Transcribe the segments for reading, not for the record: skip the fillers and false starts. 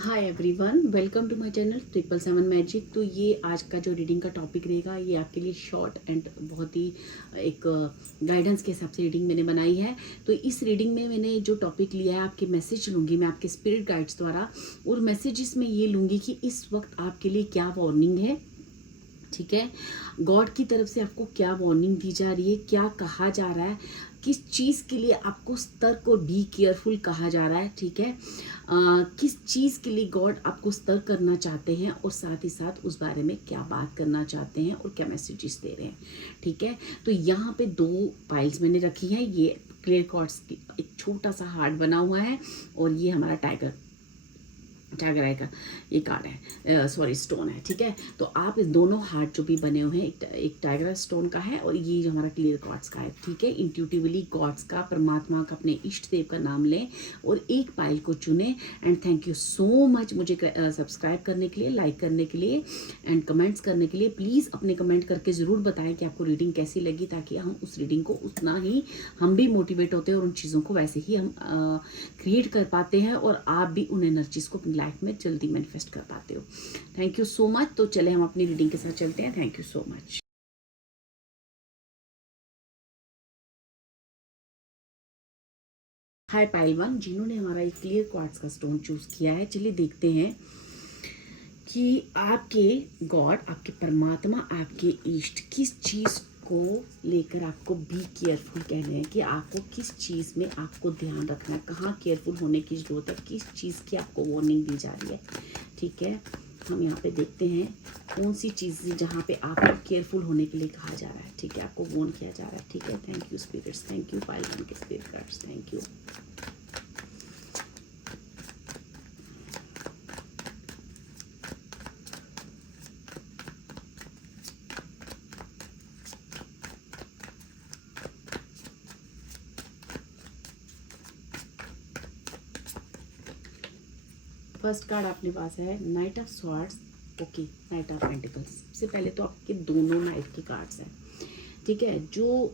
Hi everyone, welcome to my channel 777 magic. तो ये आज का जो रीडिंग का टॉपिक रहेगा, ये आपके लिए शॉर्ट एंड बहुत ही एक गाइडेंस के हिसाब से रीडिंग मैंने बनाई है। तो इस रीडिंग में मैंने जो टॉपिक लिया है, आपके मैसेज लूँगी मैं आपके स्पिरिट गाइड्स द्वारा, और मैसेजेस में ये लूँगी कि इस वक्त आपके लिए क्या वार्निंग है। ठीक है, गॉड की तरफ से आपको क्या वार्निंग दी जा रही है, क्या कहा जा रहा है, किस चीज़ के लिए आपको सतर्क और बी केयरफुल कहा जा रहा है। ठीक है, किस चीज़ के लिए गॉड आपको सतर्क करना चाहते हैं, और साथ ही साथ उस बारे में क्या बात करना चाहते हैं और क्या मैसेजेस दे रहे हैं। ठीक है, तो यहाँ पे 2 पाइल्स मैंने रखी हैं। ये क्लियर क्वार्ट्ज की एक छोटा सा हार्ट बना हुआ है, और ये हमारा टाइगर आई का ये कार्ड है, सॉरी स्टोन है। ठीक है, तो आप इस दोनों हार्ट जो भी बने हुए हैं, एक टाइगर स्टोन का है और ये जो हमारा क्लियर क्वार्ट्ज का है। ठीक है, इंट्यूटिवली गॉड्स का, परमात्मा का, अपने इष्ट देव का नाम लें और एक पाइल को चुनें। And thank you so much मुझे सब्सक्राइब करने के लिए, लाइक करने के लिए एंड कमेंट्स करने के लिए। प्लीज़ अपने कमेंट करके ज़रूर बताएं कि आपको रीडिंग कैसी लगी, ताकि हम उस रीडिंग को उतना ही हम भी मोटिवेट होते हैं और उन चीज़ों को वैसे ही हम क्रिएट कर पाते हैं, और आप भी उन एनर्जीज को अपनी लाइफ में जल्दी मैनिफेस्ट कर पाते हो। Thank you so much. तो चले हम अपनी रीडिंग के साथ चलते हैं। Thank you so much. Hi pile one, जिन्होंने हमारा एक क्लियर क्वार्ट्ज का स्टोन चूज किया है, चलिए देखते हैं कि आपके गॉड, आपके परमात्मा, आपके इष्ट किस चीज़ को लेकर आपको बी केयरफुल कह रहे हैं, कि आपको किस चीज़ में आपको ध्यान रखना है, कहाँ केयरफुल होने की ज़रूरत है, किस चीज़ की आपको वार्निंग दी जा रही है। ठीक है, हम यहाँ पे देखते हैं कौन सी चीज़ जहाँ पे आपको केयरफुल होने के लिए कहा जा रहा है। ठीक है, आपको वार्न किया जा रहा है। ठीक है, thank you spirits, thank you pile one के spirit guides, thank you. First card अपने पास है knight of swords. Okay, knight of pentacles. सबसे पहले तो आपके दोनों नाइट के कार्ड्स हैं। ठीक है, जो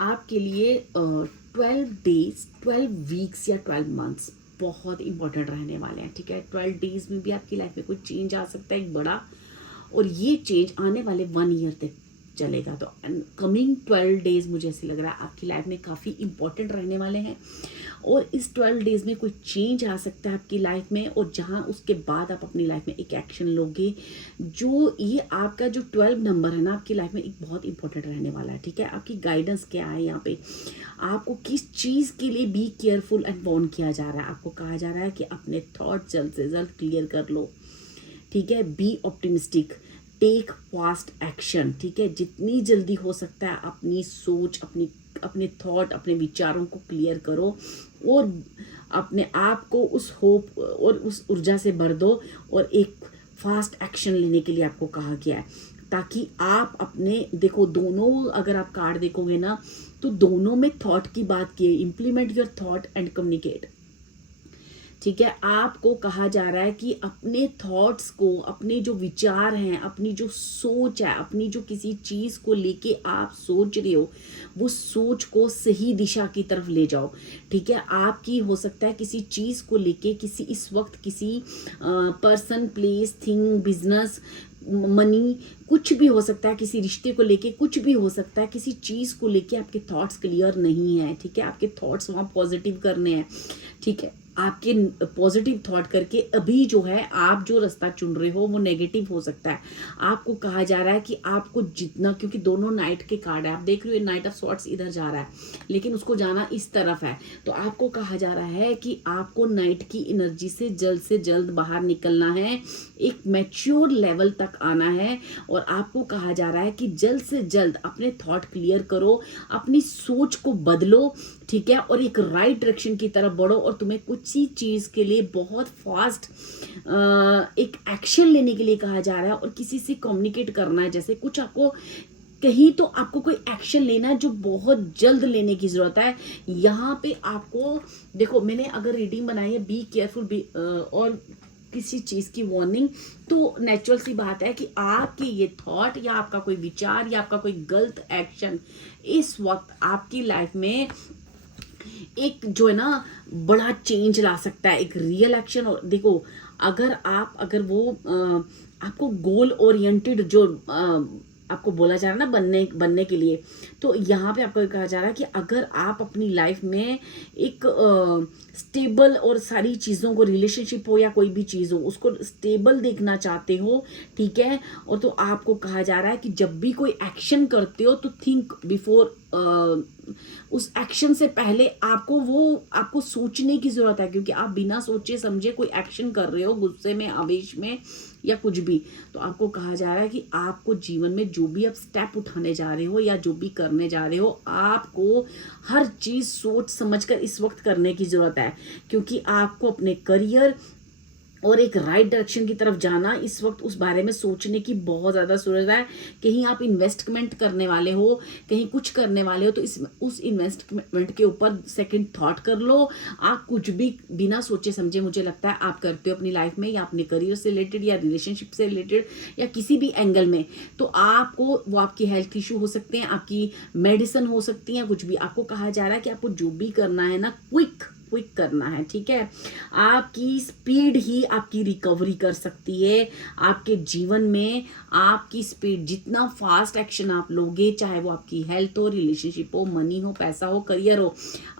आपके लिए 12 डेज, 12 वीक्स या 12 मंथ्स बहुत इंपॉर्टेंट रहने वाले हैं। ठीक है, 12 डेज में भी आपकी लाइफ में कोई चेंज आ सकता है, एक बड़ा, और ये चेंज आने वाले 1 ईयर तक चलेगा। तो कमिंग 12 डेज मुझे ऐसे लग रहा है आपकी लाइफ में काफ़ी इंपॉर्टेंट रहने वाले हैं, और इस 12 डेज में कोई चेंज आ सकता है आपकी लाइफ में, और जहां उसके बाद आप अपनी लाइफ में एक एक्शन लोगे। जो ये आपका जो 12 नंबर है ना, आपकी लाइफ में एक बहुत इंपॉर्टेंट रहने वाला है। ठीक है, आपकी गाइडेंस क्या है यहाँ पे, आपको किस चीज़ के लिए बी केयरफुल एंड वार्न किया जा रहा है। आपको कहा जा रहा है कि अपने थॉट जल्द से जल्द क्लियर कर लो। ठीक है, be optimistic, take fast action. ठीक है, जितनी जल्दी हो सकता है अपनी सोच, अपने थॉट, अपने विचारों को क्लियर करो, और अपने आप को उस होप और उस ऊर्जा से भर दो, और एक फास्ट एक्शन लेने के लिए आपको कहा गया है, ताकि आप अपने, देखो दोनों, अगर आप कार्ड देखोगे ना, तो दोनों में थॉट की बात की है। Implement your thought and communicate. ठीक है, आपको कहा जा रहा है कि अपने थॉट्स को, अपने जो विचार हैं, अपनी जो सोच है, अपनी जो किसी चीज़ को लेके आप सोच रहे हो, वो सोच को सही दिशा की तरफ ले जाओ। ठीक है, आपकी हो सकता है किसी चीज़ को लेके, किसी इस वक्त किसी person, place, thing, business, money, कुछ भी हो सकता है, किसी रिश्ते को लेके कुछ भी हो सकता है, किसी चीज़ को लेके आपके थॉट्स क्लियर नहीं है। ठीक है, आपके थॉट्स वहाँ पॉजिटिव करने हैं। ठीक है, आपके पॉजिटिव थॉट करके अभी जो है आप जो रास्ता चुन रहे हो वो नेगेटिव हो सकता है। आपको कहा जा रहा है कि आपको जितना, क्योंकि दोनों नाइट के कार्ड है, आप देख रहे हो नाइट ऑफ सॉर्ट्स इधर जा रहा है, लेकिन उसको जाना इस तरफ है। तो आपको कहा जा रहा है कि आपको नाइट की एनर्जी से जल्द बाहर निकलना है, एक मैच्योर लेवल तक आना है, और आपको कहा जा रहा है कि जल्द से जल्द अपने थॉट क्लियर करो, अपनी सोच को बदलो। ठीक है, और एक राइट डायरेक्शन की तरफ बढ़ो, और तुम्हें कुछ ही चीज़ के लिए बहुत फास्ट एक एक्शन लेने के लिए कहा जा रहा है, और किसी से कम्युनिकेट करना है। जैसे कुछ आपको कहीं, तो आपको कोई एक्शन लेना है जो बहुत जल्द लेने की जरूरत है। यहाँ पे आपको देखो, मैंने अगर रीडिंग बनाई है बी केयरफुल, बी और किसी चीज़ की वार्निंग, तो नेचुरल सी बात है कि आपके ये थॉट या आपका कोई विचार या आपका कोई गलत एक्शन इस वक्त आपकी लाइफ में एक जो है ना बड़ा चेंज ला सकता है, एक रियल एक्शन। और देखो, अगर वो आपको गोल ओरिएंटेड जो आपको बोला जा रहा है ना बनने बनने के लिए, तो यहाँ पे आपको कहा जा रहा है कि अगर आप अपनी लाइफ में एक स्टेबल और सारी चीज़ों को, रिलेशनशिप हो या कोई भी चीज़ हो, उसको स्टेबल देखना चाहते हो, ठीक है, और तो आपको कहा जा रहा है कि जब भी कोई एक्शन करते हो तो थिंक बिफोर, उस एक्शन से पहले आपको सोचने की जरूरत है, क्योंकि आप बिना सोचे समझे कोई एक्शन कर रहे हो, गुस्से में, आवेश में या कुछ भी, तो आपको कहा जा रहा है कि आपको जीवन में जो भी आप स्टेप उठाने जा रहे हो या जो भी करने जा रहे हो, आपको हर चीज सोच समझकर इस वक्त करने की जरूरत है, क्योंकि आपको अपने करियर और एक राइट डायरेक्शन की तरफ जाना इस वक्त उस बारे में सोचने की बहुत ज़्यादा जरूरत है। कहीं आप इन्वेस्टमेंट करने वाले हो, कहीं कुछ करने वाले हो, तो उस इन्वेस्टमेंट के ऊपर सेकंड थॉट कर लो। आप कुछ भी बिना सोचे समझे, मुझे लगता है आप करते हो अपनी लाइफ में, या अपने करियर से रिलेटेड या रिलेशनशिप से रिलेटेड या किसी भी एंगल में, तो आपको वो आपकी हेल्थ इशू हो सकते हैं, आपकी मेडिसिन हो सकती है, कुछ भी। आपको कहा जा रहा है कि आपको जो भी करना है ना, क्विक करना है, ठीक है। आपकी स्पीड ही आपकी रिकवरी कर सकती है आपके जीवन में। आपकी स्पीड, जितना फास्ट एक्शन आप लोगे, चाहे वो आपकी हेल्थ हो, रिलेशनशिप हो, मनी हो, पैसा हो, करियर हो,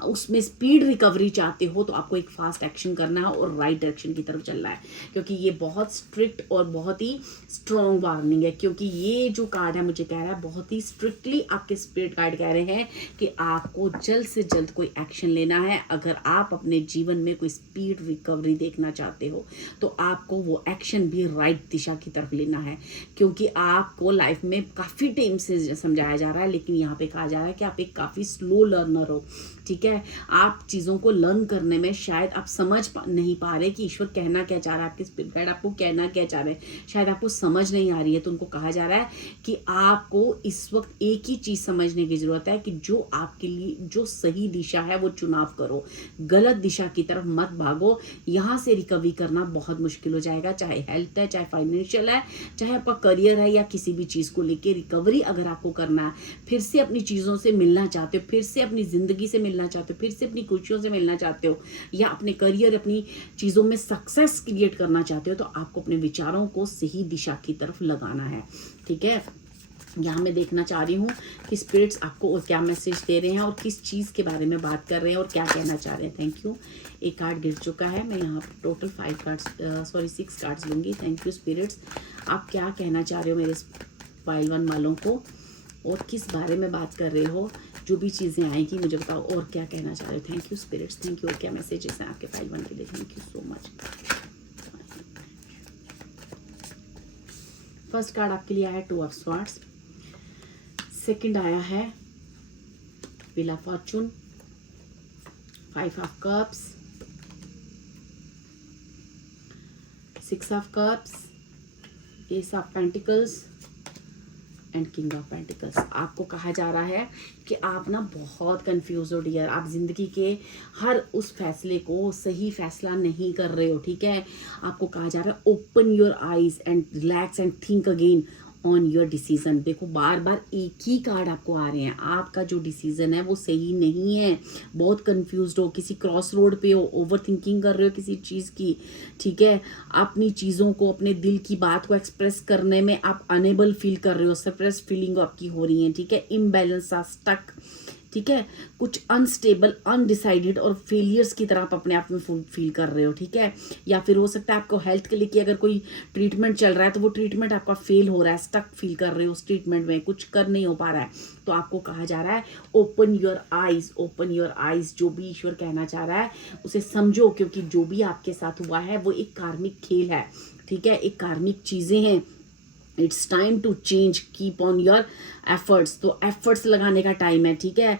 उसमें स्पीड रिकवरी चाहते हो, तो आपको एक फास्ट एक्शन करना है और राइट डायरेक्शन की तरफ चलना है, क्योंकि ये बहुत स्ट्रिक्ट और बहुत ही स्ट्रॉन्ग वार्निंग है, क्योंकि ये जो कार्ड है मुझे कह रहा है, बहुत ही स्ट्रिक्टली आपके स्पिरिट गाइड कह रहे हैं कि आपको जल्द से जल्द कोई एक्शन लेना है। अगर आप अपने जीवन में कोई स्पीड रिकवरी देखना चाहते हो, तो आपको वो एक्शन भी राइट दिशा की तरफ लेना है, क्योंकि आपको लाइफ में काफ़ी टाइम से समझाया जा रहा है, लेकिन यहाँ पे कहा जा रहा है कि आप एक काफ़ी स्लो लर्नर हो, ठीक है। आप चीज़ों को लर्न करने में शायद आप समझ नहीं पा रहे कि ईश्वर कहना क्या चाह रहा है, आपके स्पिरिट गाइड आपको कहना क्या चाह रहे हैं, शायद आपको समझ नहीं आ रही है। तो उनको कहा जा रहा है कि आपको इस वक्त एक ही चीज़ समझने की ज़रूरत है कि जो आपके लिए जो सही दिशा है वो चुनाव करो, गलत दिशा की तरफ मत भागो। यहाँ से रिकवरी करना बहुत मुश्किल हो जाएगा, चाहे हेल्थ है, चाहे फाइनेंशियल है, चाहे आपका करियर है, या किसी भी चीज़ को लेके रिकवरी अगर आपको करना है, फिर से अपनी चीज़ों से मिलना चाहते हो, फिर से अपनी ज़िंदगी से मिलना चाहते हो, फिर से अपनी खुशियों से मिलना चाहते हो, या अपने करियर, अपनी चीज़ों में सक्सेस क्रिएट करना चाहते हो, तो आपको अपने विचारों को सही दिशा की तरफ लगाना है, ठीक है। यहाँ मैं देखना चाह रही हूँ कि स्पिरिट्स आपको और क्या मैसेज दे रहे हैं और किस चीज़ के बारे में बात कर रहे हैं और क्या कहना चाह रहे हैं। Thank you. एक कार्ड गिर चुका है, मैं यहाँ टोटल 6 कार्ड्स लूँगी। Thank you spirits. आप क्या कहना चाह रहे हो मेरे पाइल 1 वालों को, और किस बारे में बात कर रहे हो, जो भी चीज़ें आएंगी मुझे बताओ, और क्या कहना चाह रहे हो। Thank you spirits, thank you. और क्या मैसेजेस हैं आपके पाइल 1 के लिए। Thank you so much. First card आपके लिए आया है 2 ऑफ स्वॉर्ड्स। सेकंड आया है wheel of Fortune, 5 of cups, 6 of cups, S of pentacles and king of pentacles. आपको कहा जा रहा है कि आप ना बहुत कंफ्यूज हो डियर, आप जिंदगी के हर उस फैसले को सही फैसला नहीं कर रहे हो, ठीक है। आपको कहा जा रहा है open your eyes and relax and think again on your decision. देखो बार बार एक ही कार्ड आपको आ रहे हैं, आपका जो डिसीजन है वो सही नहीं है, बहुत कंफ्यूज्ड हो, किसी क्रॉस रोड पे हो, ओवर थिंकिंग कर रहे हो किसी चीज़ की, ठीक है। अपनी चीज़ों को, अपने दिल की बात को एक्सप्रेस करने में आप अनेबल फील कर रहे हो, सप्रेस फीलिंग आपकी हो रही है, ठीक है। इम्बैलेंस, स्टक, ठीक है, कुछ अनस्टेबल, अनडिसाइडेड और फेलियर्स की तरह आप अपने आप में फील कर रहे हो, ठीक है। या फिर हो सकता है आपको हेल्थ के लिए कि अगर कोई ट्रीटमेंट चल रहा है तो वो ट्रीटमेंट आपका फेल हो रहा है, स्टक फील कर रहे हो उस ट्रीटमेंट में, कुछ कर नहीं हो पा रहा है। तो आपको कहा जा रहा है open your eyes, open your eyes. जो भी ईश्वर कहना चाह रहा है उसे समझो, क्योंकि जो भी आपके साथ हुआ है वो एक कार्मिक खेल है, ठीक है, एक कार्मिक चीज़ें हैं। It's time to change, keep on your efforts. तो एफर्ट्स लगाने का टाइम है, ठीक है।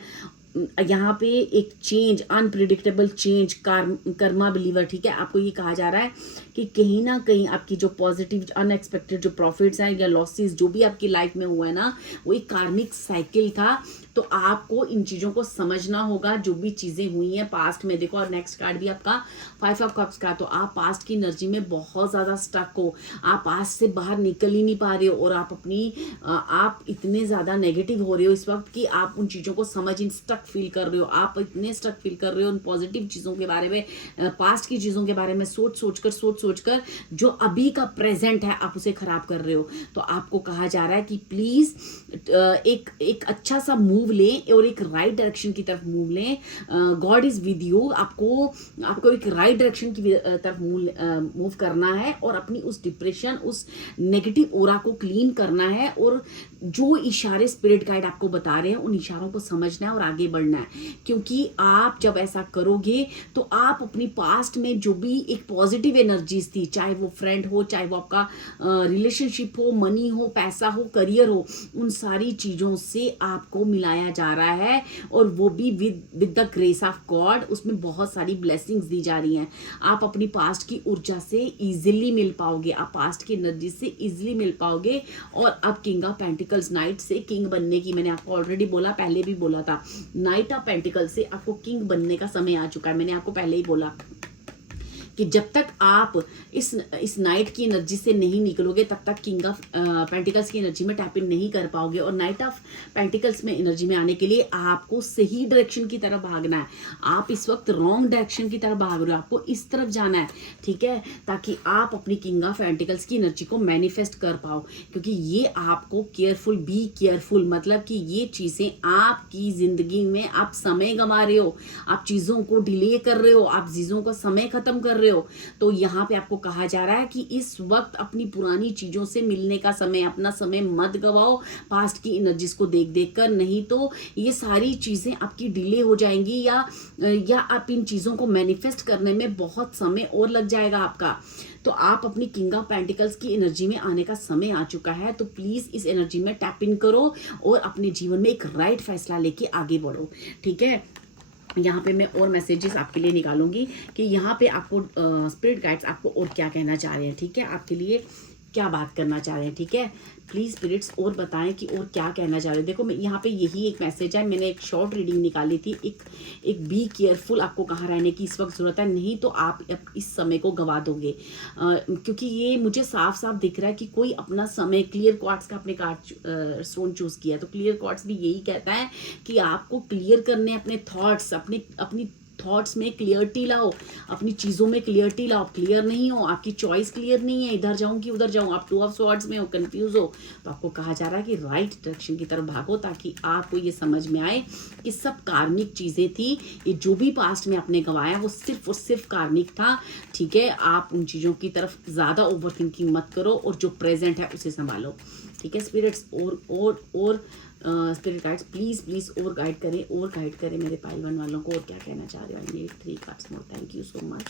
यहाँ पे एक change, unpredictable change, karma believer, ठीक है। आपको ये कहा जा रहा है कि कहीं ना कहीं आपकी जो पॉजिटिव अनएक्सपेक्टेड जो प्रॉफिट्स हैं या लॉसेस जो भी आपकी लाइफ में हुआ है ना, वो एक कार्मिक साइकिल था। तो आपको इन चीज़ों को समझना होगा, जो भी चीज़ें हुई हैं पास्ट में। देखो, और नेक्स्ट कार्ड भी आपका 5 ऑफ कप्स का, तो आप पास्ट की एनर्जी में बहुत ज़्यादा स्टक हो, आप पास्ट से बाहर निकल ही नहीं पा रहे हो, और आप इतने ज़्यादा नेगेटिव हो रहे हो इस वक्त कि आप उन चीज़ों को स्टक स्ट्रक फील कर रहे हो, आप इतने स्ट्रक फील कर रहे हो उन पॉजिटिव चीज़ों के बारे में, पास्ट की चीज़ों के बारे में सोच सोच कर जो अभी का प्रेजेंट है आप उसे खराब कर रहे हो। तो आपको कहा जा रहा है कि प्लीज़ एक अच्छा सा मूव लें और एक राइट डायरेक्शन की तरफ मूव लें। God is with you. आपको एक राइट डायरेक्शन की तरफ मूव करना है और अपनी उस डिप्रेशन, उस नेगेटिव ओरा को क्लीन करना है, और जो इशारे स्पिरिट गाइड आपको बता रहे हैं उन इशारों को समझना है और आगे बढ़ना है। क्योंकि आप जब ऐसा करोगे तो आप अपनी पास्ट में जो भी एक पॉजिटिव एनर्जीज थी, चाहे वो फ्रेंड हो, चाहे वो आपका रिलेशनशिप हो, मनी हो, पैसा हो, करियर हो, उन सारी चीज़ों से आपको मिलाया जा रहा है, और वो भी with the grace of God. उसमें बहुत सारी ब्लेसिंग्स दी जा रही हैं। आप अपनी पास्ट की ऊर्जा से इजीली मिल पाओगे, आप पास्ट की एनर्जी से इजीली मिल पाओगे। और अब किंग ऑफ पेंटिकल्स नाइट से किंग बनने की, मैंने आपको ऑलरेडी बोला, पहले भी बोला था, नाइट ऑफ पेंटिकल से आपको किंग बनने का समय आ चुका है। मैंने आपको पहले ही बोला कि जब तक आप इस नाइट की एनर्जी से नहीं निकलोगे तब तक किंग ऑफ पेंटिकल्स की एनर्जी में टैप इन नहीं कर पाओगे। और नाइट ऑफ पेंटिकल्स में एनर्जी में आने के लिए आपको सही डायरेक्शन की तरफ भागना है। आप इस वक्त रॉन्ग डायरेक्शन की तरफ भाग रहे हो, आपको इस तरफ जाना है, ठीक है, ताकि आप अपनी किंग ऑफ पेंटिकल्स की एनर्जी को मैनिफेस्ट कर पाओ। क्योंकि ये आपको केयरफुल, बी केयरफुल, मतलब कि ये चीज़ें आपकी ज़िंदगी में आप समय गंवा रहे हो, आप चीज़ों को डिले कर रहे हो, आप चीज़ों का समय खत्म कर रहे हो। तो यहाँ पे आपको कहा जा रहा है कि इस वक्त अपनी पुरानी चीजों से मिलने का समय, अपना समय मत गवाओ पास्ट की एनर्जीज को देख देख कर, नहीं तो ये सारी चीजें आपकी डिले हो जाएंगी, या आप इन चीजों को मैनिफेस्ट करने में बहुत समय और लग जाएगा आपका। तो आप अपनी किंग ऑफ पेंटिकल्स की एनर्जी में आने का समय आ चुका है। तो प्लीज इस एनर्जी में टैप इन करो और अपने जीवन में एक राइट फैसला लेके आगे बढ़ो, ठीक है। यहाँ पे मैं और मैसेजेस आपके लिए निकालूंगी कि यहाँ पे आपको स्पिरिट गाइड्स आपको और क्या कहना चाह रहे हैं, ठीक है, आपके लिए क्या बात करना चाह रहे हैं, ठीक है। प्लीज़ स्पिरिट्स और बताएं कि और क्या कहना चाह रहे हैं। देखो, मैं यहाँ पे यही एक मैसेज है, मैंने एक शॉर्ट रीडिंग निकाली थी, एक बी केयरफुल, आपको कहाँ रहने की इस वक्त ज़रूरत है, नहीं तो आप इस समय को गवा दोगे। क्योंकि ये मुझे साफ साफ दिख रहा है कि कोई अपना समय, क्लियर क्वार्ट्स का आपने स्टोन चूज़ किया, तो क्लियर क्वार्ट्स भी यही कहता है कि आपको क्लियर करने अपने थॉट्स, अपनी थॉट्स में क्लियरिटी लाओ, अपनी चीज़ों में क्लियरिटी लाओ। क्लियर नहीं हो, आपकी चॉइस क्लियर नहीं है, इधर जाऊं कि उधर जाऊं, आप 2 ऑफ स्वॉर्ड्स में हो, कंफ्यूज हो, तो आपको कहा जा रहा है कि राइट डायरेक्शन की तरफ भागो, ताकि आपको ये समझ में आए कि सब कार्मिक चीज़ें थी। ये जो भी पास्ट में आपने गवाया वो सिर्फ कार्मिक था, ठीक है। आप उन चीज़ों की तरफ ज़्यादा ओवर थिंकिंग मत करो और जो प्रेजेंट है उसे संभालो, ठीक है। स्पिरिट्स और स्पिरिट गाइड्स प्लीज और गाइड करें मेरे पाइल 1 वालों को, और क्या कहना चाह रहे हो। I need 3 cards more, thank you so much,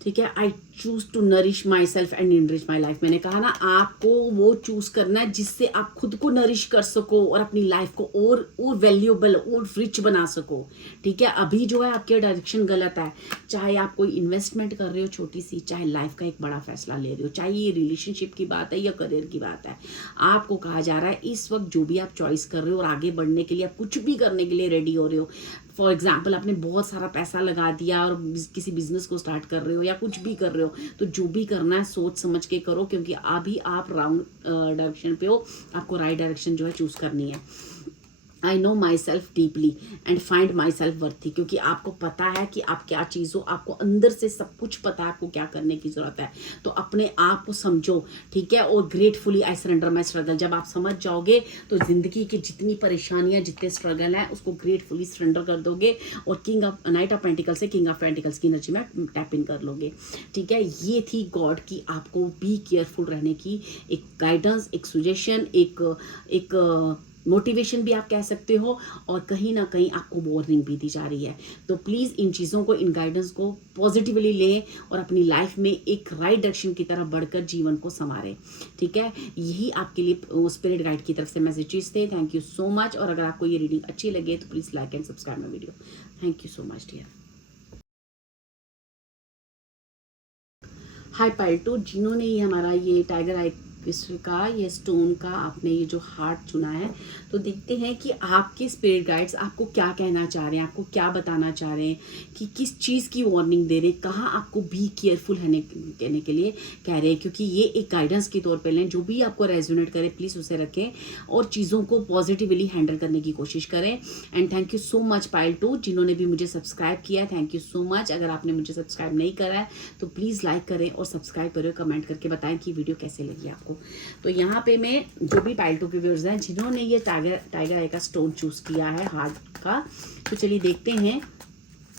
ठीक है। I choose to nourish my self and enrich my life. मैंने कहा ना, आपको वो चूज करना है जिससे आप खुद को नरिश कर सको और अपनी लाइफ को और वैल्यूएबल और रिच बना सको, ठीक है। अभी जो है आपके डायरेक्शन गलत है, चाहे आप कोई इन्वेस्टमेंट कर रहे हो छोटी सी, चाहे लाइफ का एक बड़ा फैसला ले रहे हो, चाहे ये रिलेशनशिप की बात है या करियर की बात है, आपको कहा जा रहा है इस वक्त जो भी आप चॉइस कर रहे हो और आगे बढ़ने के लिए आप कुछ भी करने के लिए रेडी हो रहे हो, फॉर एग्जाम्पल आपने बहुत सारा पैसा लगा दिया और किसी बिजनेस को स्टार्ट कर रहे हो या कुछ भी कर रहे हो, तो जो भी करना है सोच समझ के करो, क्योंकि अभी आप रॉन्ग डायरेक्शन पे हो, आपको राइट डायरेक्शन जो है चूज करनी है। I know my self deeply and find my self worthy, क्योंकि आपको पता है कि आप क्या चीज़ हो, आपको अंदर से सब कुछ पता है आपको क्या करने की ज़रूरत है। तो अपने आप को समझो, ठीक है, और gratefully I surrender my struggle. जब आप समझ जाओगे तो ज़िंदगी की जितनी परेशानियां, जितने स्ट्रगल हैं, उसको ग्रेटफुली सरेंडर कर दोगे और king of night of pentacles से किंग ऑफ पेंटिकल्स की एनर्जी में टैप इन कर लोगे, ठीक है। ये थी गॉड की आपको बी केयरफुल रहने की एक गाइडेंस, एक सुजेशन, एक मोटिवेशन भी आप कह सकते हो, और कहीं ना कहीं आपको वार्निंग भी दी जा रही है। तो प्लीज़ इन चीज़ों को, इन गाइडेंस को पॉजिटिवली लें और अपनी लाइफ में एक राइट डायरेक्शन की तरफ बढ़कर जीवन को संवारें, ठीक है। यही आपके लिए स्पिरिट गाइड की तरफ से मैसेजेस थे। Thank you so much. और अगर आपको ये रीडिंग अच्छी लगे तो please like and subscribe my video. Thank you so much dear. Hi pile 2, जिन्होंने ये हमारा ये टाइगर आई विश्व का ये स्टोन का आपने ये जो हार्ट चुना है, तो देखते हैं कि आपके स्पिरिट गाइड्स आपको क्या कहना चाह रहे हैं, आपको क्या बताना चाह रहे हैं, कि किस चीज़ की वार्निंग दे रहे हैं, कहाँ आपको बी केयरफुल कहने के लिए कह रहे हैं, क्योंकि ये एक गाइडेंस के तौर पे लें। जो भी आपको रेजोनेट करे प्लीज़ उसे रखें और चीज़ों को पॉजिटिवली हैंडल करने की कोशिश करें। And thank you so much pile 2 जिन्होंने भी मुझे सब्सक्राइब किया, थैंक यू सो मच। अगर आपने मुझे सब्सक्राइब नहीं करा है तो प्लीज़ लाइक करें और सब्सक्राइब करें, कमेंट करके बताएं कि वीडियो कैसे लगी आपको। तो यहाँ पे मैं जो भी पायल 2 के व्यूअर्स हैं जिन्होंने ये टाइगर आई का स्टोन चूज किया है हार्ट का, तो चलिए देखते हैं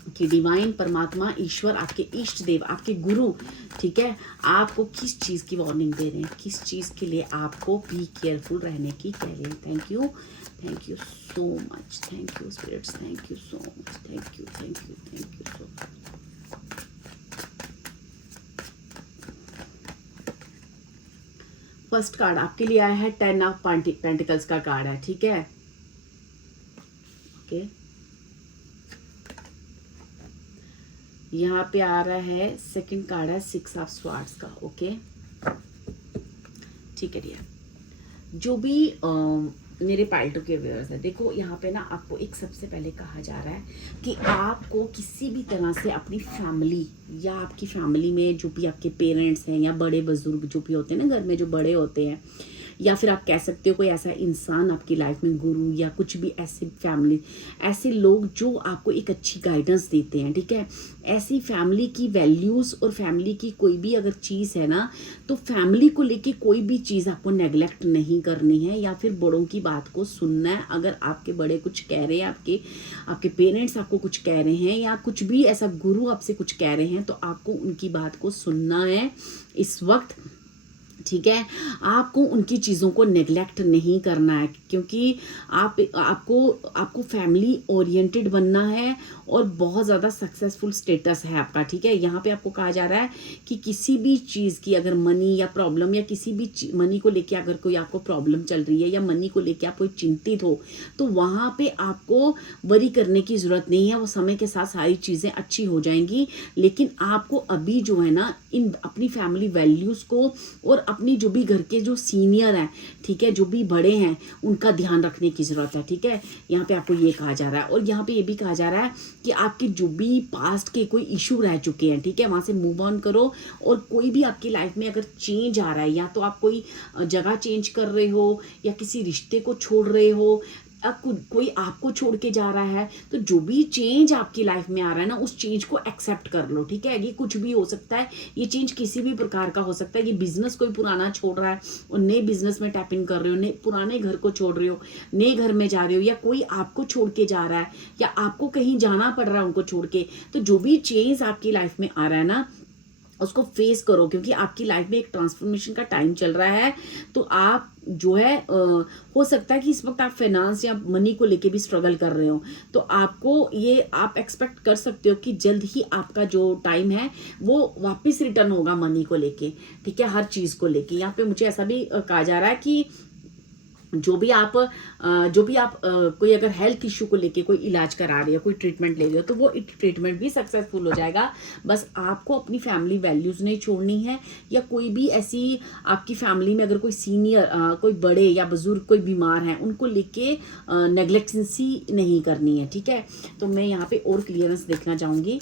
कि डिवाइन परमात्मा ईश्वर आपके इष्ट देव आपके गुरु, ठीक है, आपको किस चीज़ की वार्निंग दे रहे हैं, किस चीज़ के लिए आपको बी केयरफुल रहने की कह रहे हैं। Thank you so much, thank you spirits, thank you so much, thank you so much. First card आपके लिए आया है 10 ऑफ पेंटिकल्स का कार्ड है, ठीक है, ओके। यहाँ पे आ रहा है सेकंड कार्ड है 6 ऑफ स्वॉर्ड्स का, ओके, ठीक है डियर। जो भी मेरे पायल 2 के व्यूअर्स है, देखो यहाँ पे ना आपको एक सबसे पहले कहा जा रहा है कि आपको किसी भी तरह से अपनी फैमिली या आपकी फैमिली में जो भी आपके पेरेंट्स हैं या बड़े बुजुर्ग जो भी होते हैं ना घर में, जो बड़े होते हैं, या फिर आप कह सकते हो कोई ऐसा इंसान आपकी लाइफ में, गुरु या कुछ भी ऐसे फैमिली, ऐसे लोग जो आपको एक अच्छी गाइडेंस देते हैं, ठीक है। ऐसी फैमिली की वैल्यूज़ और फैमिली की कोई भी अगर चीज़ है ना, तो फैमिली को लेके कोई भी चीज़ आपको नेगलेक्ट नहीं करनी है या फिर बड़ों की बात को सुनना है। अगर आपके बड़े कुछ कह रहे हैं, आपके पेरेंट्स आपको कुछ कह रहे हैं या कुछ भी ऐसा गुरु आपसे कुछ कह रहे हैं, तो आपको उनकी बात को सुनना है इस वक्त, ठीक है। आपको उनकी चीज़ों को नेग्लेक्ट नहीं करना है, क्योंकि आपको फैमिली ओरिएंटेड बनना है और बहुत ज़्यादा सक्सेसफुल स्टेटस है आपका, ठीक है। यहाँ पे आपको कहा जा रहा है कि किसी भी चीज़ की अगर मनी या प्रॉब्लम या किसी भी मनी को लेके अगर कोई आपको प्रॉब्लम चल रही है या मनी को लेके आप कोई चिंतित हो, तो वहाँ पे आपको वरी करने की ज़रूरत नहीं है। वो समय के साथ सारी चीज़ें अच्छी हो जाएंगी, लेकिन आपको अभी जो है ना इन अपनी फैमिली वैल्यूज़ को और अपनी जो भी घर के जो सीनियर हैं, ठीक है, जो भी बड़े हैं, उनका ध्यान रखने की ज़रूरत है, ठीक है। यहाँ पे आपको ये कहा जा रहा है। और यहाँ पे ये भी कहा जा रहा है कि आपके जो भी पास्ट के कोई इशू रह चुके हैं, ठीक है, वहाँ से मूव ऑन करो। और कोई भी आपकी लाइफ में अगर चेंज आ रहा है, या तो आप कोई जगह चेंज कर रहे हो या किसी रिश्ते को छोड़ रहे हो, कोई आपको छोड़ के जा रहा है, तो जो भी चेंज आपकी लाइफ में आ रहा है ना, उस चेंज को एक्सेप्ट कर लो, ठीक है। ये कुछ भी हो सकता है, ये चेंज किसी भी प्रकार का हो सकता है। ये बिजनेस कोई पुराना छोड़ रहा है और नए बिजनेस में टैप इन कर रहे हो, नए पुराने घर को छोड़ रहे हो, नए घर में जा रहे हो, या कोई आपको छोड़ के जा रहा है या आपको कहीं जाना पड़ रहा है उनको छोड़ के, तो जो भी चेंज आपकी लाइफ में आ रहा है ना, उसको फेस करो, क्योंकि आपकी लाइफ में एक ट्रांसफॉर्मेशन का टाइम चल रहा है। तो आप जो है हो सकता है कि इस वक्त आप फाइनेंस या मनी को लेके भी स्ट्रगल कर रहे हो, तो आपको ये आप एक्सपेक्ट कर सकते हो कि जल्द ही आपका जो टाइम है वो वापस रिटर्न होगा मनी को लेके, ठीक है, हर चीज़ को लेके। यहाँ पे मुझे ऐसा भी कहा जा रहा है कि जो भी आप कोई अगर हेल्थ इश्यू को लेके कोई इलाज करा रहे हो, कोई ट्रीटमेंट ले रहे हो, तो वो ट्रीटमेंट भी सक्सेसफुल हो जाएगा। बस आपको अपनी फैमिली वैल्यूज़ नहीं छोड़नी है, या कोई भी ऐसी आपकी फैमिली में अगर कोई सीनियर कोई बड़े या बुजुर्ग कोई बीमार हैं, उनको लेके नेग्लेक्टेंसी नहीं करनी है, ठीक है। तो मैं यहाँ पे और क्लियरेंस देखना चाहूँगी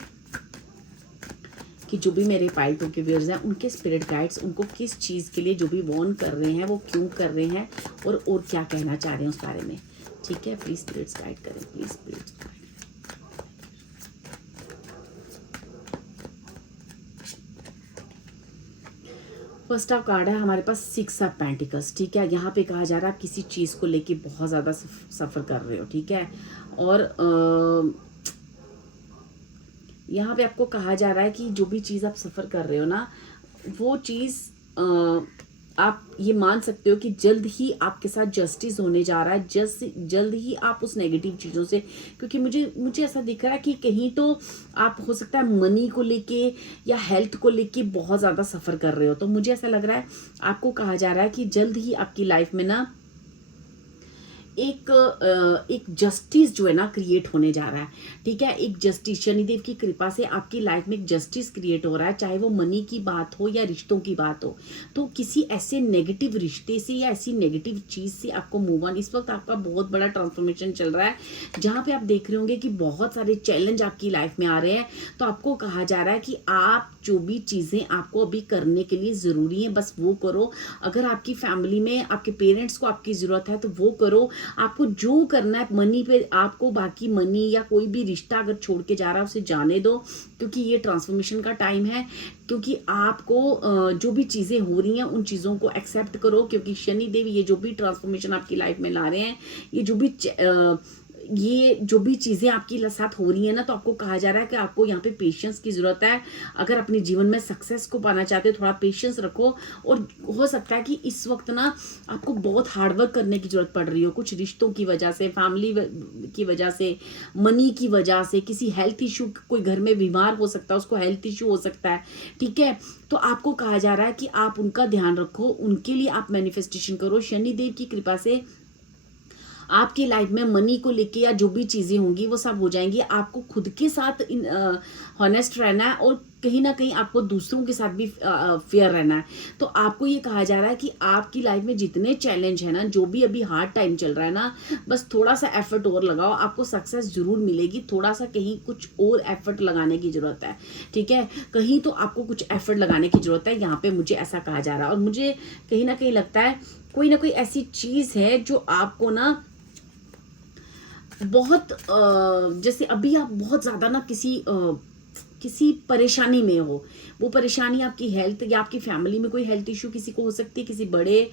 कि जो भी मेरे पायल 2 के व्यूअर्स हैं, उनके स्पिरिट गाइड्स उनको किस चीज़ के लिए जो भी वार्न कर रहे हैं, वो क्यों कर रहे हैं और क्या कहना चाह रहे हैं उस बारे में, ठीक है। प्लीज़ स्पिरिट्स गाइड करें, please spirits guide. First of card है हमारे पास 6 ऑफ पेंटिकल्स, ठीक है। यहाँ पे कहा जा रहा है किसी चीज़ को लेके बहुत ज़्यादा सफ़र कर रहे हो, ठीक है। और यहाँ पे आपको कहा जा रहा है कि जो भी चीज़ आप सफ़र कर रहे हो ना, वो चीज़ आप ये मान सकते हो कि जल्द ही आपके साथ जस्टिस होने जा रहा है, जल्द ही आप उस नेगेटिव चीज़ों से, क्योंकि मुझे ऐसा दिख रहा है कि कहीं तो आप हो सकता है मनी को लेके या हेल्थ को लेके बहुत ज़्यादा सफ़र कर रहे हो। तो मुझे ऐसा लग रहा है आपको कहा जा रहा है कि जल्द ही आपकी लाइफ में ना एक जस्टिस जो है ना क्रिएट होने जा रहा है, ठीक है। एक जस्टिस, शनिदेव की कृपा से आपकी लाइफ में एक जस्टिस क्रिएट हो रहा है, चाहे वो मनी की बात हो या रिश्तों की बात हो। तो किसी ऐसे नेगेटिव रिश्ते से या ऐसी नेगेटिव चीज से आपको मूव ऑन, इस वक्त आपका बहुत बड़ा ट्रांसफॉर्मेशन चल रहा है, जहां पे आप देख रहे होंगे कि बहुत सारे चैलेंज आपकी लाइफ में आ रहे हैं। तो आपको कहा जा रहा है कि आप जो भी चीजें आपको अभी करने के लिए जरूरी है बस वो करो। अगर आपकी फैमिली में आपके पेरेंट्स को आपकी जरूरत है तो वो करो। आपको जो करना है मनी पे, आपको बाकी मनी या कोई भी रिश्ता अगर छोड़ के जा रहा है उसे जाने दो, क्योंकि ये ट्रांसफॉर्मेशन का टाइम है। क्योंकि आपको जो भी चीजें हो रही हैं उन चीजों को एक्सेप्ट करो, क्योंकि शनि देव ये जो भी ट्रांसफॉर्मेशन आपकी लाइफ में ला रहे हैं, ये जो भी चीजें आपकी साथ हो रही है ना, तो आपको कहा जा रहा है कि आपको यहाँ पे पेशेंस की जरूरत है। अगर अपने जीवन में सक्सेस को पाना चाहते हो, थोड़ा पेशेंस रखो। और हो सकता है कि इस वक्त ना आपको बहुत हार्डवर्क करने की जरूरत पड़ रही हो, कुछ रिश्तों की वजह से, फैमिली की वजह से, मनी की वजह से, किसी हेल्थ इशू, कोई घर में बीमार हो सकता है उसको हेल्थ इशू हो सकता है, ठीक है। तो आपको कहा जा रहा है कि आप उनका ध्यान रखो, उनके लिए आप मैनिफेस्टेशन करो। शनिदेव की कृपा से आपकी लाइफ में मनी को लेके या जो भी चीजें होंगी वो सब हो जाएंगी। आपको खुद के साथ हॉनेस्ट रहना है और कहीं ना कहीं आपको दूसरों के साथ भी फेयर रहना है। तो आपको ये कहा जा रहा है कि आपकी लाइफ में जितने चैलेंज है ना, जो भी अभी हार्ड टाइम चल रहा है ना, बस थोड़ा सा एफर्ट और लगाओ, आपको सक्सेस जरूर मिलेगी। थोड़ा सा कहीं कुछ और एफर्ट लगाने की जरूरत है, ठीक है। कहीं तो आपको कुछ एफर्ट लगाने की जरूरत है, यहाँ पे मुझे ऐसा कहा जा रहा है। और मुझे कहीं ना कहीं लगता है कोई ना कोई ऐसी चीज है जो आपको ना बहुत जैसे अभी आप बहुत ज्यादा ना किसी परेशानी में हो, वो परेशानी आपकी हेल्थ या आपकी फैमिली में कोई हेल्थ इशू किसी को हो सकती है, किसी बड़े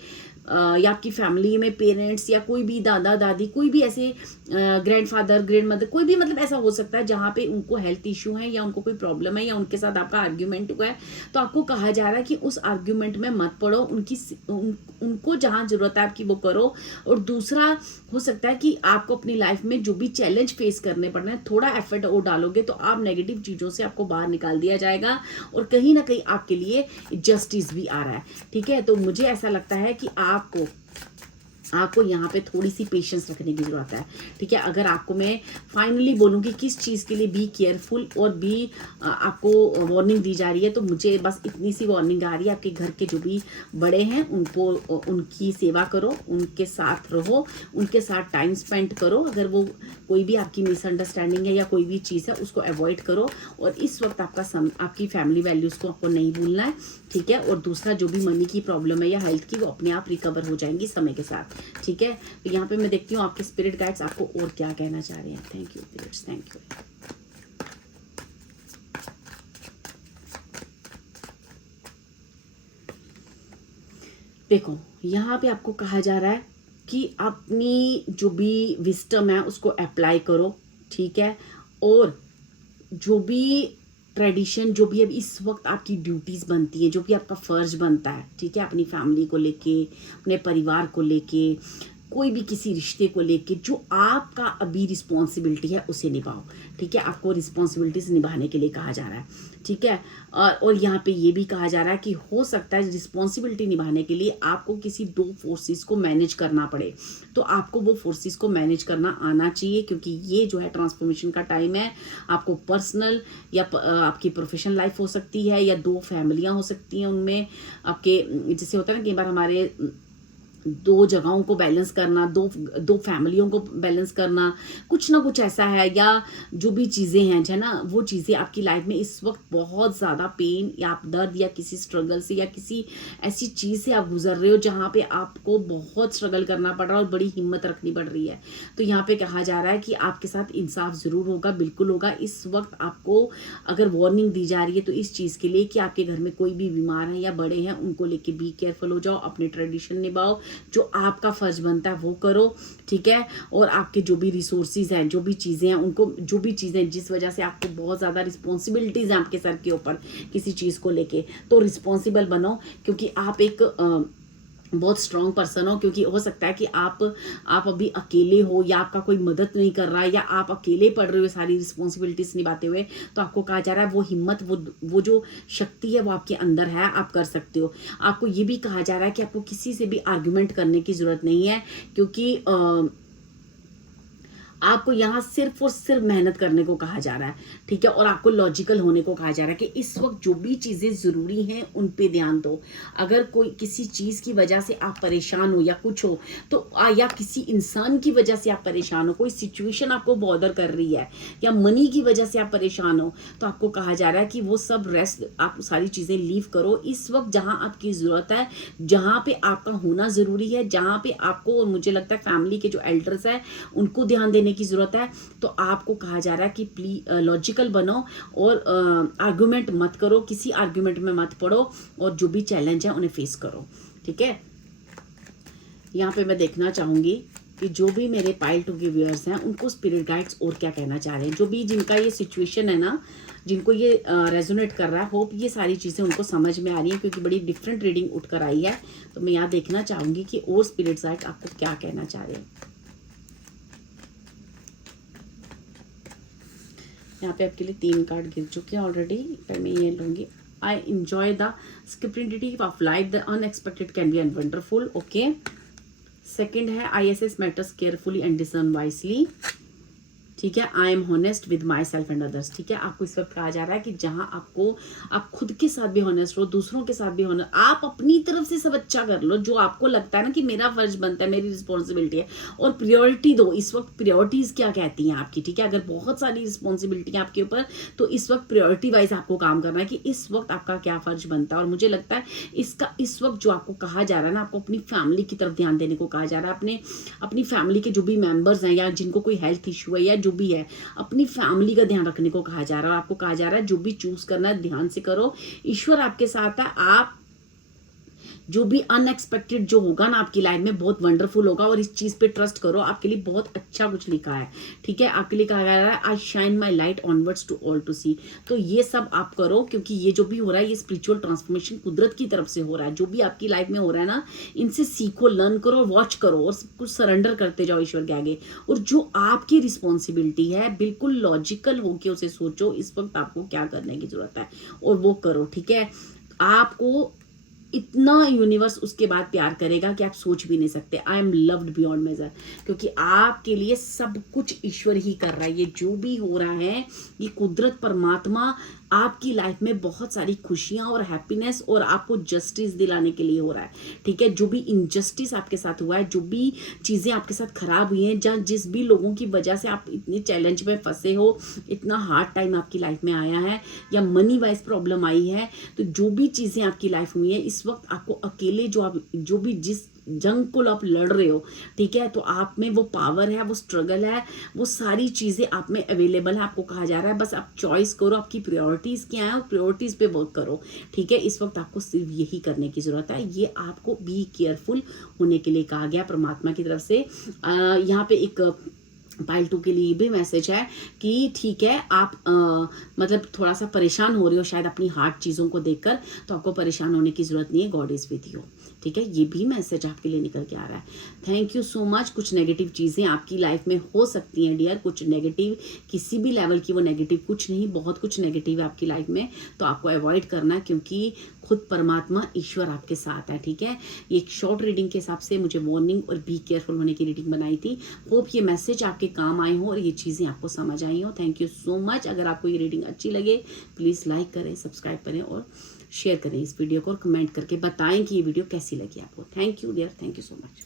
या आपकी फैमिली में पेरेंट्स या कोई भी दादा दादी, कोई भी ऐसे ग्रैंडफादर ग्रैंड मदर, कोई भी मतलब ऐसा हो सकता है जहाँ पे उनको हेल्थ इशू है या उनको कोई प्रॉब्लम है या उनके साथ आपका आर्ग्यूमेंट हुआ है। तो आपको कहा जा रहा है कि उस आर्ग्यूमेंट में मत पड़ो, उनको जहाँ जरूरत है आपकी वो करो। और दूसरा हो सकता है कि आपको अपनी लाइफ में जो भी चैलेंज फेस करने पड़ रहे हैं, थोड़ा एफर्ट और डालोगे तो आप नेगेटिव चीजों से आपको बाहर निकाल दिया जाएगा और कहीं ना कहीं आपके लिए जस्टिस भी आ रहा है, ठीक है। तो मुझे ऐसा लगता है कि आपको यहाँ पे थोड़ी सी पेशेंस रखने की जरूरत है, ठीक है। अगर आपको मैं फाइनली बोलूँगी किस चीज़ के लिए बी केयरफुल और भी आपको वार्निंग दी जा रही है, तो मुझे बस इतनी सी वार्निंग आ रही है। आपके घर के जो भी बड़े हैं उनको, उनकी सेवा करो, उनके साथ रहो, उनके साथ टाइम स्पेंड करो। अगर वो कोई भी आपकी मिसअंडरस्टैंडिंग है या कोई भी चीज़ है उसको अवॉइड करो। और इस वक्त आपकी फैमिली वैल्यूज़ को आपको नहीं भूलना है, ठीक है। और दूसरा जो भी मनी की प्रॉब्लम है या हेल्थ की, वो अपने आप रिकवर हो जाएंगी समय के साथ, ठीक है। तो यहाँ पे मैं देखती हूँ आपके स्पिरिट गाइड्स आपको और क्या कहना चाह रहे हैं। Thank you spirits, thank you. देखो यहाँ पे आपको कहा जा रहा है कि अपनी जो भी विस्टम है उसको अप्लाई करो, ठीक है। और जो भी ट्रेडिशन, जो भी अब इस वक्त आपकी ड्यूटीज बनती है, जो भी आपका फर्ज बनता है, ठीक है, अपनी फैमिली को लेके, अपने परिवार को लेके, कोई भी किसी रिश्ते को लेके जो आपका अभी रिस्पॉन्सिबिलिटी है उसे निभाओ, ठीक है। आपको रिस्पॉन्सिबिलिटीज निभाने के लिए कहा जा रहा है, ठीक है। और यहाँ पे ये भी कहा जा रहा है कि हो सकता है रिस्पॉन्सिबिलिटी निभाने के लिए आपको किसी दो फोर्सेस को मैनेज करना पड़े, तो आपको वो फोर्सेस को मैनेज करना आना चाहिए, क्योंकि ये जो है ट्रांसफॉर्मेशन का टाइम है। आपको पर्सनल या आपकी प्रोफेशनल लाइफ हो सकती है, या दो फैमिलियां हो सकती हैं, उनमें आपके जैसे होता है ना कई बार हमारे दो जगहों को बैलेंस करना, दो फैमिलियों को बैलेंस करना, कुछ ना कुछ ऐसा है। या जो भी चीज़ें हैं है ना, वो चीज़ें आपकी लाइफ में इस वक्त बहुत ज़्यादा पेन या आप दर्द या किसी स्ट्रगल से या किसी ऐसी चीज़ से आप गुजर रहे हो जहाँ पे आपको बहुत स्ट्रगल करना पड़ रहा है और बड़ी हिम्मत रखनी पड़ रही है। तो यहाँ पे कहा जा रहा है कि आपके साथ इंसाफ ज़रूर होगा, बिल्कुल होगा। इस वक्त आपको अगर वार्निंग दी जा रही है तो इस चीज़ के लिए कि आपके घर में कोई भी बीमार है या बड़े हैं, उनको लेके बी केयरफुल हो जाओ, अपने ट्रेडिशन निभाओ, जो आपका फर्ज बनता है वो करो, ठीक है। और आपके जो भी रिसोर्सेज हैं, जो भी चीज़ें हैं, उनको, जो भी चीज़ें जिस वजह से आपको बहुत ज़्यादा रिस्पॉन्सिबिलिटीज़ हैं आपके सर के ऊपर किसी चीज़ को लेके, तो रिस्पॉन्सिबल बनो, क्योंकि आप एक बहुत स्ट्रॉन्ग पर्सन हो। क्योंकि हो सकता है कि आप अभी अकेले हो या आपका कोई मदद नहीं कर रहा है या आप अकेले पड़ रहे हो सारी रिस्पॉन्सिबिलिटीज निभाते हुए, तो आपको कहा जा रहा है वो हिम्मत, वो जो शक्ति है वो आपके अंदर है, आप कर सकते हो। आपको ये भी कहा जा रहा है कि आपको किसी से भी आर्ग्यूमेंट करने की जरूरत नहीं है, क्योंकि आपको यहाँ सिर्फ और सिर्फ मेहनत करने को कहा जा रहा है, ठीक है, और आपको लॉजिकल होने को कहा जा रहा है कि इस वक्त जो भी चीज़ें ज़रूरी हैं उन पे ध्यान दो। अगर कोई किसी चीज़ की वजह से आप परेशान हो या कुछ हो तो या किसी इंसान की वजह से आप परेशान हो, कोई सिचुएशन आपको बॉदर कर रही है या मनी की वजह से आप परेशान हो, तो आपको कहा जा रहा है कि वो सब रेस्ट, आप सारी चीज़ें लीव करो। इस वक्त जहाँ आपकी ज़रूरत है, जहाँ पे आपका होना ज़रूरी है, जहाँ पे आपको, और मुझे लगता है फैमिली के जो एल्डर्स है उनको ध्यान देने की ज़रूरत है, तो आपको कहा जा रहा है कि प्लीज लॉजिकल बनो और आर्गुमेंट मत करो, किसी आर्गुमेंट में मत पड़ो, और जो भी चैलेंज है उन्हें फेस करो, ठीक है। यहाँ पे मैं देखना चाहूँगी कि जो भी मेरे पाइल 2 के व्यूअर्स हैं उनको स्पिरिट गाइड्स और क्या कहना चाह रहे हैं, जो भी जिनका ये सिचुएशन है ना, जिनको ये रेजोनेट कर रहा है, होप ये सारी चीज़ें उनको समझ में आ रही है, क्योंकि बड़ी डिफरेंट रीडिंग उठ कर आई है। तो मैं यहाँ देखना चाहूँगी कि और स्पिरिट गाइड आपको क्या कहना चाह रहे हैं। यहाँ पे आपके लिए 3 कार्ड गिर चुके हैं ऑलरेडी, पर मैं ये लूँगी। आई एंजॉय द स्किप्रिडिटी of life, the unexpected can be and wonderful, okay. Second है I assess matters carefully and discern wisely, ठीक है। I am honest with my self and others, ठीक है। आपको इस वक्त कहा जा रहा है कि जहां आपको, आप खुद के साथ भी हॉनेस्ट हो, दूसरों के साथ भी हॉनेस्ट, आप अपनी तरफ से सब अच्छा कर लो जो आपको लगता है ना कि मेरा फर्ज बनता है, मेरी रिस्पॉन्सिबिलिटी है, और प्रायोरिटी दो। इस वक्त प्रायोरिटीज क्या कहती हैं आपकी, ठीक है। अगर बहुत सारी रिस्पॉन्सिबिलिटी है आपके ऊपर, तो इस वक्त प्रायोरिटी वाइज आपको काम करना है कि इस वक्त आपका क्या फर्ज बनता है। और मुझे लगता है इसका इस वक्त जो आपको कहा जा रहा है ना, आपको अपनी फैमिली की तरफ ध्यान देने को कहा जा रहा है, अपनी फैमिली के जो भी मेंबर्स हैं या जिनको कोई हेल्थ इशू है या जो भी है, अपनी फैमिली का ध्यान रखने को कहा जा रहा है। आपको कहा जा रहा है जो भी चूज करना है ध्यान से करो, ईश्वर आपके साथ है। आप जो भी अनएक्सपेक्टेड जो होगा ना आपकी लाइफ में बहुत वंडरफुल होगा, और इस चीज पे ट्रस्ट करो, आपके लिए बहुत अच्छा कुछ लिखा है, ठीक है। आपके लिए कहा जा रहा है I shine my light onwards to all to see. तो ये सब आप करो, क्योंकि ये जो भी हो रहा है ये स्पिरिचुअल ट्रांसफॉर्मेशन कुदरत की तरफ से हो रहा है। जो भी आपकी लाइफ में हो रहा है ना, इनसे सीखो, लर्न करो, वॉच करो, और सब कुछ सरेंडर करते जाओ ईश्वर के आगे। और जो आपकी रिस्पॉन्सिबिलिटी है बिल्कुल लॉजिकल होके उसे सोचो, इस वक्त आपको क्या करने की जरूरत है और वो करो, ठीक है। आपको इतना यूनिवर्स उसके बाद प्यार करेगा कि आप सोच भी नहीं सकते। I am loved beyond measure, क्योंकि आपके लिए सब कुछ ईश्वर ही कर रहा है। ये जो भी हो रहा है ये कुदरत परमात्मा आपकी लाइफ में बहुत सारी खुशियां और हैप्पीनेस और आपको जस्टिस दिलाने के लिए हो रहा है, ठीक है। जो भी इनजस्टिस आपके साथ हुआ है, जो भी चीजें आपके साथ खराब हुई हैं, जहाँ जिस भी लोगों की वजह से आप इतने चैलेंज में फंसे हो, इतना हार्ड टाइम आपकी लाइफ में आया है या मनी वाइज प्रॉब्लम आई है, तो जो भी चीजें आपकी लाइफ में है इस वक्त आपको अकेले जो भी जिस जंग को आप लड़ रहे हो, ठीक है, तो आप में वो पावर है, वो स्ट्रगल है, वो सारी चीजें आप में अवेलेबल है। आपको कहा जा रहा है बस आप चॉइस करो, आपकी प्रायोरिटीज क्या है और प्रायोरिटीज पे वर्क करो, ठीक है। इस वक्त आपको सिर्फ यही करने की जरूरत है। ये आपको बी केयरफुल होने के लिए कहा गया परमात्मा की तरफ से। यहाँ पे एक पाइल 2 के लिए भी मैसेज है कि ठीक है, आप मतलब थोड़ा सा परेशान हो रहे हो शायद अपनी हार्ड चीज़ों को देखकर, तो आपको परेशान होने की ज़रूरत नहीं है, गॉड इज़ विद यू, ठीक है। ये भी मैसेज आपके लिए निकल के आ रहा है। Thank you so much. कुछ नेगेटिव चीज़ें आपकी लाइफ में हो सकती हैं डियर, कुछ नेगेटिव, किसी भी लेवल की, वो नेगेटिव कुछ नहीं, बहुत कुछ नेगेटिव है आपकी लाइफ में, तो आपको अवॉइड करना है, क्योंकि खुद परमात्मा ईश्वर आपके साथ है, ठीक है। ये एक शॉर्ट रीडिंग के हिसाब से मुझे वार्निंग और बी केयरफुल होने की रीडिंग बनाई थी। होप ये मैसेज आपके काम आए हो और ये चीज़ें आपको समझ आई हो। Thank you so much. अगर आपको ये रीडिंग अच्छी लगे प्लीज़ लाइक करें, सब्सक्राइब करें और शेयर करें इस वीडियो को, और कमेंट करके बताएं कि ये वीडियो कैसी लगी आपको। Thank you dear, thank you so much.